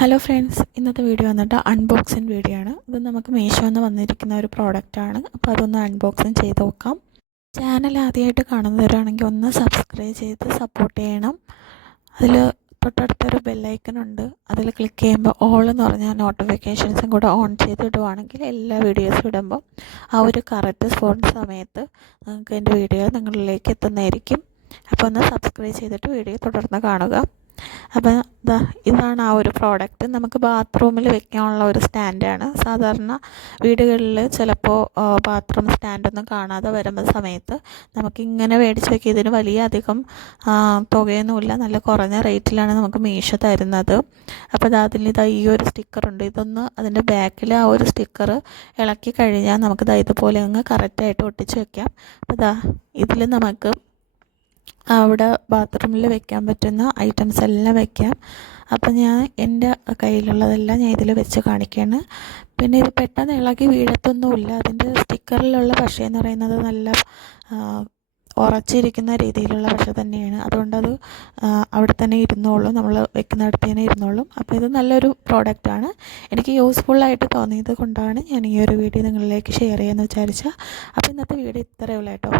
Hello friends, ഇന്നത്തെ video വന്നിട്ട് unboxing video ആണ്. ഇത് നമുക്ക് മീഷോന്ന് വന്നിരിക്കുന്ന ഒരു പ്രോഡക്റ്റാണ്. അപ്പോൾ അതൊന്ന് അൺബോക്സിങ് ചെയ്ത് നോക്കാം. ചാനൽ ആദ്യമായിട്ട് കാണുന്നവരാണെങ്കിൽ ഒന്ന് സബ്സ്ക്രൈബ് ചെയ്ത് സപ്പോർട്ട് ചെയ്യണം. അതിൽ തൊട്ടടുത്തൊരു ബെല്ലൈക്കൺ ഉണ്ട്. അതിൽ ക്ലിക്ക് ചെയ്യുമ്പോൾ ഓൾ എന്ന് പറഞ്ഞാൽ നോട്ടിഫിക്കേഷൻസും കൂടെ ഓൺ ചെയ്തിടുവാണെങ്കിൽ എല്ലാ വീഡിയോസും ഇടുമ്പോൾ ആ ഒരു കറക്റ്റ് സ്പോട്ട് സമയത്ത് നിങ്ങൾക്ക് എൻ്റെ വീഡിയോ നിങ്ങളിലേക്ക് എത്തുന്നതായിരിക്കും. അപ്പോൾ ഒന്ന് സബ്സ്ക്രൈബ് ചെയ്തിട്ട് വീഡിയോ തുടർന്ന് കാണുക. അപ്പോൾ ഇതാണ് ആ ഒരു പ്രോഡക്റ്റ്. നമുക്ക് ബാത്റൂമിൽ വെക്കാനുള്ള ഒരു സ്റ്റാൻഡാണ്. സാധാരണ വീടുകളിൽ ചിലപ്പോൾ ബാത്റൂം സ്റ്റാൻഡൊന്നും കാണാതെ വരുന്ന സമയത്ത് നമുക്കിങ്ങനെ മേടിച്ച് വെക്കുക. ഇതിന് വലിയ അധികം തുകയൊന്നുമില്ല, നല്ല കുറഞ്ഞ റേറ്റിലാണ് നമുക്ക് മീഷോ തരുന്നത്. അപ്പോൾ അതിലിതാ ഈ ഒരു സ്റ്റിക്കറുണ്ട്. ഇതൊന്ന് അതിൻ്റെ ബാക്കിൽ ആ ഒരു സ്റ്റിക്കർ ഇളക്കി കഴിഞ്ഞാൽ നമുക്ക് ഇതുപോലെ അങ്ങ് കറക്റ്റായിട്ട് ഒട്ടിച്ച് വെക്കാം. അപ്പോൾ ഇതിൽ നമുക്ക് അവിടെ ബാത്റൂമിൽ വെക്കാൻ പറ്റുന്ന ഐറ്റംസ് എല്ലാം വെക്കാം. അപ്പം ഞാൻ എൻ്റെ കയ്യിലുള്ളതെല്ലാം ഞാൻ ഇതിൽ വെച്ച് കാണിക്കുകയാണ്. പിന്നെ ഇത് പെട്ടെന്ന് ഇളകി വീഴത്തൊന്നുമില്ല. അതിൻ്റെ സ്റ്റിക്കറിലുള്ള പശയെന്ന് പറയുന്നത് നല്ല ഉറച്ചിരിക്കുന്ന രീതിയിലുള്ള പശ തന്നെയാണ്. അതുകൊണ്ടത് അവിടെ തന്നെ ഇരുന്നോളും, നമ്മൾ വെക്കുന്നിടത്ത് തന്നെ ഇരുന്നോളും. അപ്പോൾ ഇത് നല്ലൊരു പ്രോഡക്റ്റാണ്. എനിക്ക് യൂസ്ഫുള്ളായിട്ട് തോന്നിയത് കൊണ്ടാണ് ഞാൻ ഈ ഒരു വീഡിയോ നിങ്ങളിലേക്ക് ഷെയർ ചെയ്യാമെന്ന് വിചാരിച്ചത്. അപ്പോൾ ഇന്നത്തെ വീഡിയോ ഇത്രയേ ഉള്ളൂ കേട്ടോ.